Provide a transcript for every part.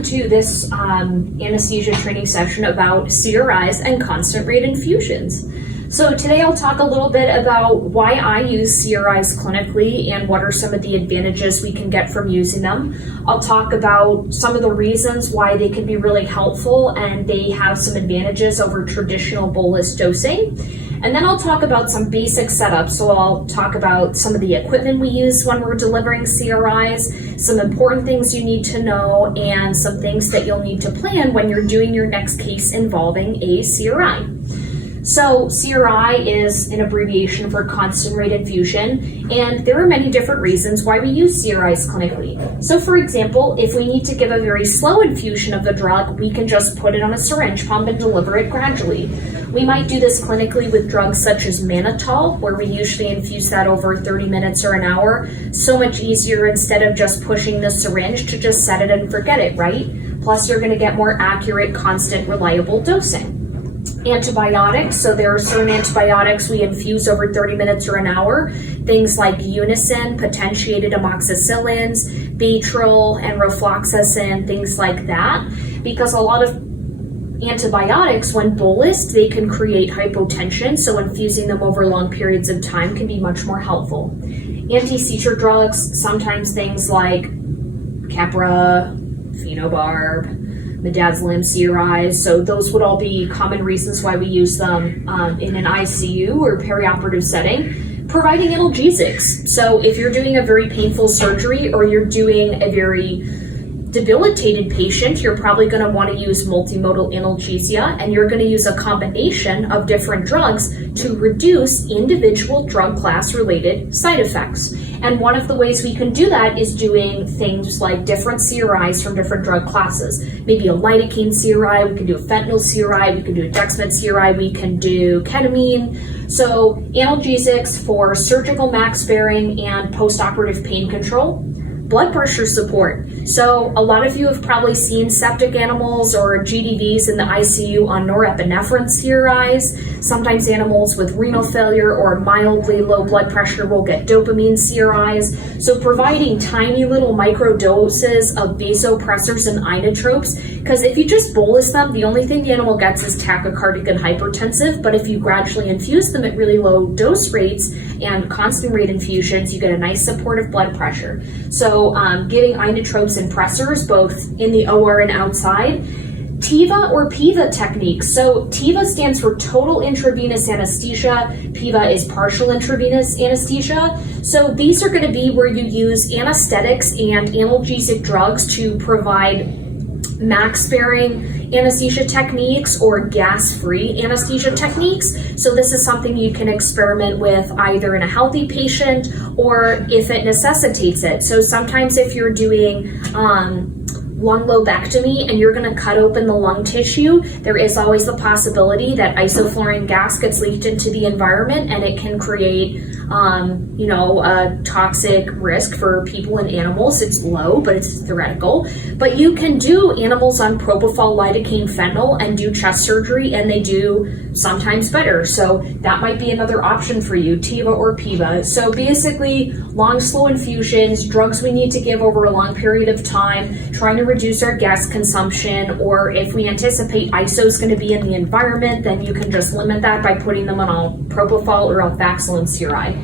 on to this anesthesia training session about CRIs and constant rate infusions. So today I'll talk a little bit about why I use CRIs clinically and what are some of the advantages we can get from using them. I'll talk about some of the reasons why they can be really helpful and they have some advantages over traditional bolus dosing. And then I'll talk about some basic setups. So I'll talk about some of the equipment we use when we're delivering CRIs, some important things you need to know, and some things that you'll need to plan when you're doing your next case involving a CRI. So CRI is an abbreviation for constant rate infusion, and there are many different reasons why we use CRIs clinically. So for example, if we need to give a very slow infusion of the drug, we can just put it on a syringe pump and deliver it gradually. We might do this clinically with drugs such as mannitol, where we usually infuse that over 30 minutes or an hour. So much easier instead of just pushing the syringe to just set it and forget it, right? Plus you're going to get more accurate, constant, reliable dosing. Antibiotics, so there are certain antibiotics we infuse over 30 minutes or an hour, things like Unison, potentiated amoxicillins, Baytril, and rofloxacin, things like that, because a lot of antibiotics, when bolused, they can create hypotension, so infusing them over long periods of time can be much more helpful. Anti-seizure drugs, sometimes things like Keppra, phenobarb, midazolam CRIs, so those would all be common reasons why we use them in an ICU or perioperative setting. Providing analgesics, so if you're doing a very painful surgery or you're doing a very debilitated patient, you're probably going to want to use multimodal analgesia, and you're going to use a combination of different drugs to reduce individual drug class related side effects. And one of the ways we can do that is doing things like different CRIs from different drug classes. Maybe a lidocaine CRI, we can do a fentanyl CRI, we can do a dexmed CRI, we can do ketamine. So analgesics for surgical max sparing and post-operative pain control. Blood pressure support. So a lot of you have probably seen septic animals or GDVs in the ICU on norepinephrine CRIs. Sometimes animals with renal failure or mildly low blood pressure will get dopamine CRIs. So providing tiny little micro doses of vasopressors and inotropes, because if you just bolus them, the only thing the animal gets is tachycardic and hypertensive, but if you gradually infuse them at really low dose rates and constant rate infusions, you get a nice supportive blood pressure. So giving inotropes and pressors, both in the OR and outside. TIVA or PIVA techniques. So TIVA stands for total intravenous anesthesia. PIVA is partial intravenous anesthesia. So these are going to be where you use anesthetics and analgesic drugs to provide max sparing anesthesia techniques or gas-free anesthesia techniques. So this is something you can experiment with either in a healthy patient or if it necessitates it. So sometimes if you're doing lung lobectomy and you're going to cut open the lung tissue, there is always the possibility that isoflurane gas gets leaked into the environment and it can create a toxic risk for people and animals. It's low, but it's theoretical. But you can do animals on propofol, lidocaine, fentanyl and do chest surgery, and they do sometimes better. So that might be another option for you, TIVA or PIVA. So basically, long, slow infusions, drugs we need to give over a long period of time, trying to reduce our gas consumption, or if we anticipate ISO is going to be in the environment, then you can just limit that by putting them on a propofol or alfaxolone CRI.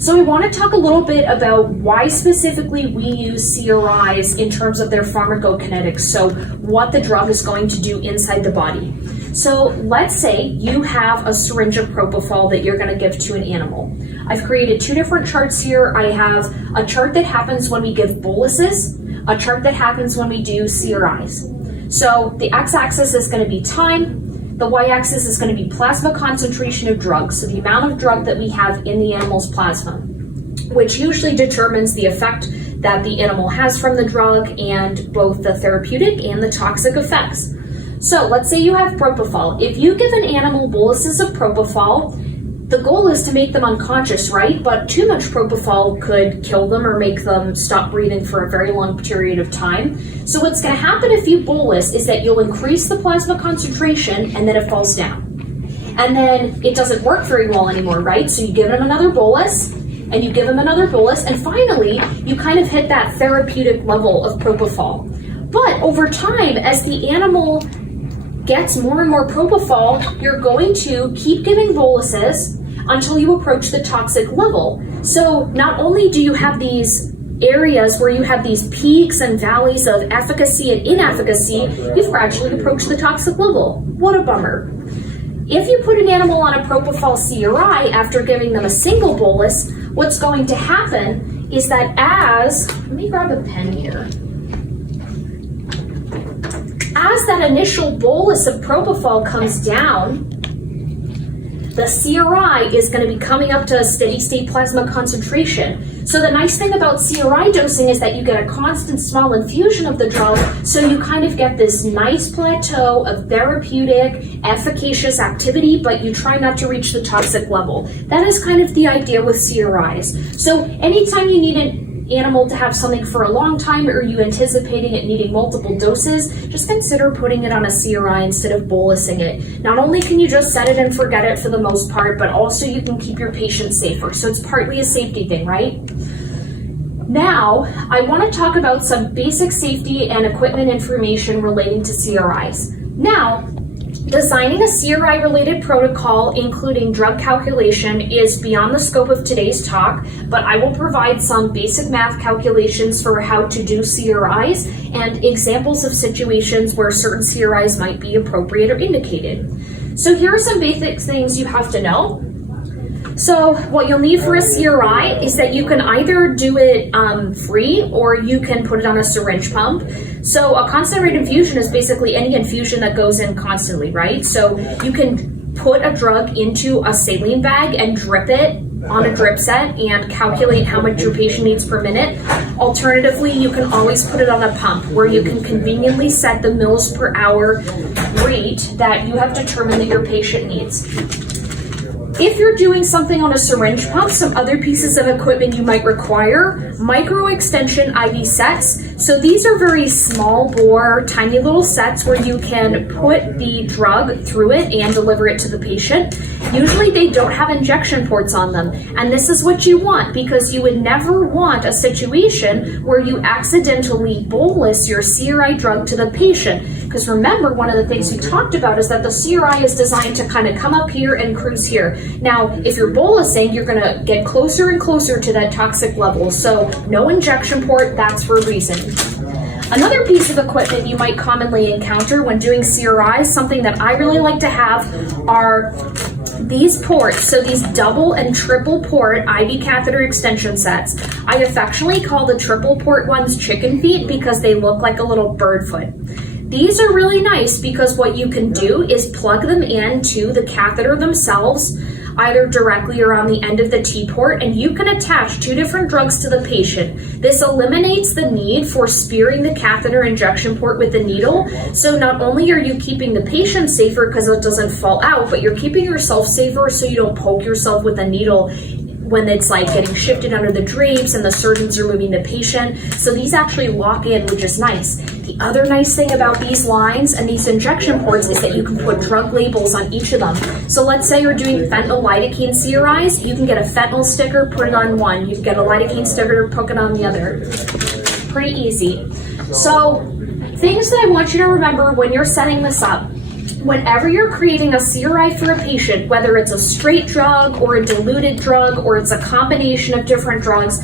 So I want to talk a little bit about why specifically we use CRIs in terms of their pharmacokinetics, so what the drug is going to do inside the body. So let's say you have a syringe of propofol that you're going to give to an animal. I've created two different charts here. I have a chart that happens when we give boluses, a chart that happens when we do CRIs. So the x-axis is going to be time. The y-axis is going to be plasma concentration of drug, so the amount of drug that we have in the animal's plasma, which usually determines the effect that the animal has from the drug and both the therapeutic and the toxic effects. So let's say you have propofol. If you give an animal boluses of propofol, the goal is to make them unconscious, right? But too much propofol could kill them or make them stop breathing for a very long period of time. So what's going to happen if you bolus is that you'll increase the plasma concentration and then it falls down. And then it doesn't work very well anymore, right? So you give them another bolus and you give them another bolus, and finally you kind of hit that therapeutic level of propofol. But over time, as the animal gets more and more propofol, you're going to keep giving boluses until you approach the toxic level. So not only do you have these areas where you have these peaks and valleys of efficacy and inefficacy, you've gradually approached the toxic level. What a bummer. If you put an animal on a propofol CRI after giving them a single bolus, what's going to happen is that let me grab a pen here. As that initial bolus of propofol comes down, the CRI is going to be coming up to a steady state plasma concentration. So the nice thing about CRI dosing is that you get a constant small infusion of the drug, so you kind of get this nice plateau of therapeutic, efficacious activity, but you try not to reach the toxic level. That is kind of the idea with CRIs. So anytime you need an animal to have something for a long time, or you anticipating it needing multiple doses, just consider putting it on a CRI instead of bolusing it. Not only can you just set it and forget it for the most part, but also you can keep your patient safer. So it's partly a safety thing, right? Now, I want to talk about some basic safety and equipment information relating to CRIs. Now, designing a CRI-related protocol, including drug calculation, is beyond the scope of today's talk, but I will provide some basic math calculations for how to do CRIs and examples of situations where certain CRIs might be appropriate or indicated. So here are some basic things you have to know. So what you'll need for a CRI is that you can either do it free, or you can put it on a syringe pump. So a constant rate infusion is basically any infusion that goes in constantly, right? So you can put a drug into a saline bag and drip it on a drip set and calculate how much your patient needs per minute. Alternatively, you can always put it on a pump where you can conveniently set the mils per hour rate that you have determined that your patient needs. If you're doing something on a syringe pump, some other pieces of equipment you might require: micro extension IV sets. So these are very small bore, tiny little sets where you can put the drug through it and deliver it to the patient. Usually they don't have injection ports on them, and this is what you want, because you would never want a situation where you accidentally bolus your CRI drug to the patient. Because remember, one of the things we talked about is that the CRI is designed to kind of come up here and cruise here. Now, if you're bolusing, you're going to get closer and closer to that toxic level. So no injection port, that's for a reason. Another piece of equipment you might commonly encounter when doing CRI, something that I really like to have, are these ports. So these double and triple port IV catheter extension sets. I affectionately call the triple port ones chicken feet because they look like a little bird foot. These are really nice because what you can do is plug them into the catheter themselves, either directly or on the end of the T-port, and you can attach two different drugs to the patient. This eliminates the need for spearing the catheter injection port with the needle. So not only are you keeping the patient safer because it doesn't fall out, but you're keeping yourself safer so you don't poke yourself with a needle when it's like getting shifted under the drapes and the surgeons are moving the patient. So these actually lock in, which is nice. The other nice thing about these lines and these injection ports is that you can put drug labels on each of them. So let's say you're doing fentanyl lidocaine CRIs, you can get a fentanyl sticker, put it on one. You can get a lidocaine sticker, poke it on the other. Pretty easy. So things that I want you to remember when you're setting this up: whenever you're creating a CRI for a patient, whether it's a straight drug or a diluted drug or it's a combination of different drugs,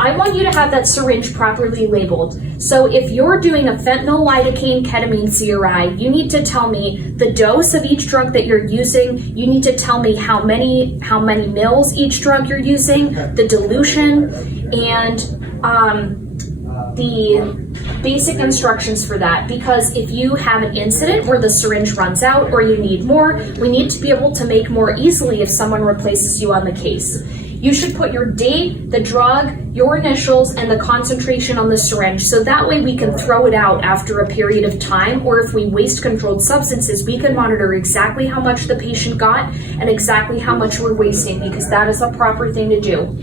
I want you to have that syringe properly labeled. So if you're doing a fentanyl lidocaine ketamine CRI, you need to tell me the dose of each drug that you're using. You need to tell me how many mils each drug you're using, the dilution, and the basic instructions for that, because if you have an incident where the syringe runs out or you need more, we need to be able to make more easily if someone replaces you on the case. You should put your date, the drug, your initials, and the concentration on the syringe, so that way we can throw it out after a period of time, or if we waste controlled substances, we can monitor exactly how much the patient got and exactly how much we're wasting, because that is a proper thing to do.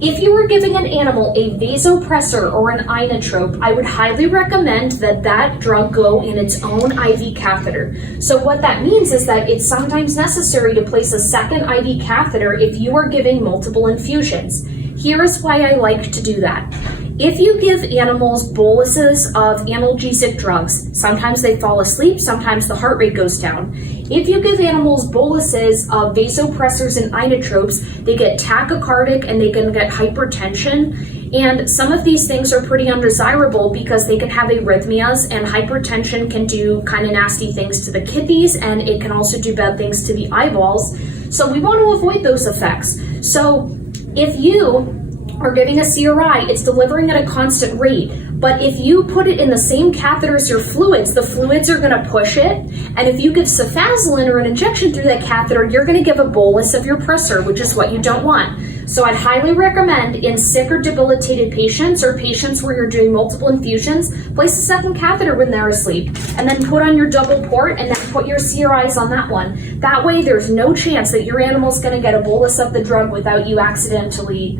If you were giving an animal a vasopressor or an inotrope, I would highly recommend that that drug go in its own IV catheter. So what that means is that it's sometimes necessary to place a second IV catheter if you are giving multiple infusions. Here is why I like to do that. if you give animals boluses of analgesic drugs, sometimes they fall asleep, sometimes the heart rate goes down. If you give animals boluses of vasopressors and inotropes, they get tachycardic and they can get hypertension. And some of these things are pretty undesirable because they can have arrhythmias, and hypertension can do kind of nasty things to the kidneys, and it can also do bad things to the eyeballs. So we want to avoid those effects. So if you are giving a CRI, it's delivering at a constant rate. But if you put it in the same catheter as your fluids, the fluids are going to push it. And if you give cefazolin or an injection through that catheter, you're going to give a bolus of your pressor, which is what you don't want. So I'd highly recommend in sick or debilitated patients or patients where you're doing multiple infusions, place a second catheter when they're asleep and then put on your double port and then put your CRIs on that one. That way there's no chance that your animal's going to get a bolus of the drug without you accidentally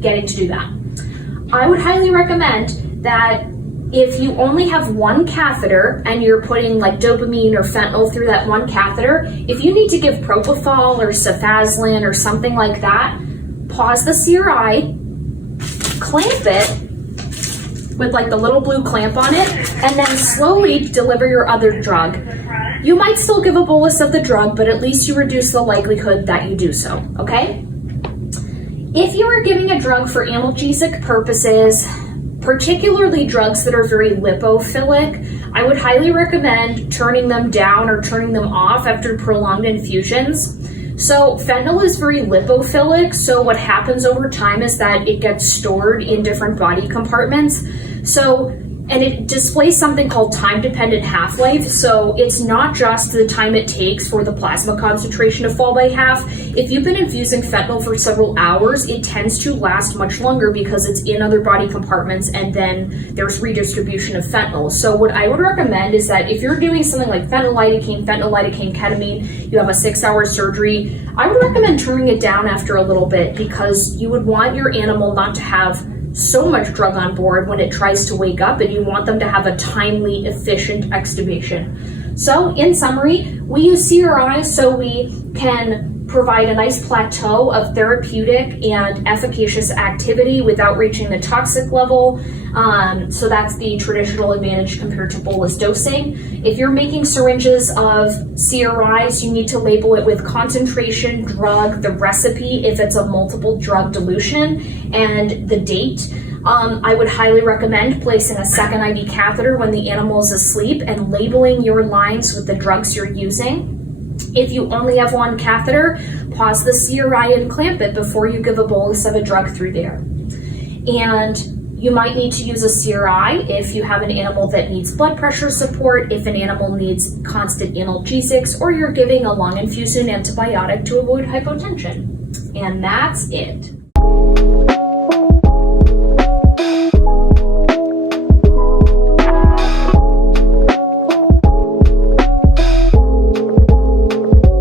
getting to do that. I would highly recommend that if you only have one catheter and you're putting like dopamine or fentanyl through that one catheter, if you need to give propofol or cefazolin or something like that, pause the CRI, clamp it with like the little blue clamp on it, and then slowly deliver your other drug. You might still give a bolus of the drug, but at least you reduce the likelihood that you do so, okay? If you are giving a drug for analgesic purposes, particularly drugs that are very lipophilic, I would highly recommend turning them down or turning them off after prolonged infusions. So fentanyl is very lipophilic, so what happens over time is that it gets stored in different body compartments. And it displays something called time-dependent half-life, so it's not just the time it takes for the plasma concentration to fall by half. If you've been infusing fentanyl for several hours, it tends to last much longer because it's in other body compartments and then there's redistribution of fentanyl. So what I would recommend is that if you're doing something like fentanyl lidocaine, ketamine, you have a 6-hour surgery, I would recommend turning it down after a little bit because you would want your animal not to have so much drug on board when it tries to wake up, and you want them to have a timely, efficient extubation. So in summary, we use CRIs so we can provide a nice plateau of therapeutic and efficacious activity without reaching the toxic level. So that's the traditional advantage compared to bolus dosing. If you're making syringes of CRIs, you need to label it with concentration, drug, the recipe if it's a multiple drug dilution, and the date. I would highly recommend placing a second IV catheter when the animal is asleep and labeling your lines with the drugs you're using. If you only have one catheter, pause the CRI and clamp it before you give a bolus of a drug through there. And you might need to use a CRI if you have an animal that needs blood pressure support, if an animal needs constant analgesics, or you're giving a long-infusing antibiotic to avoid hypotension. And that's it.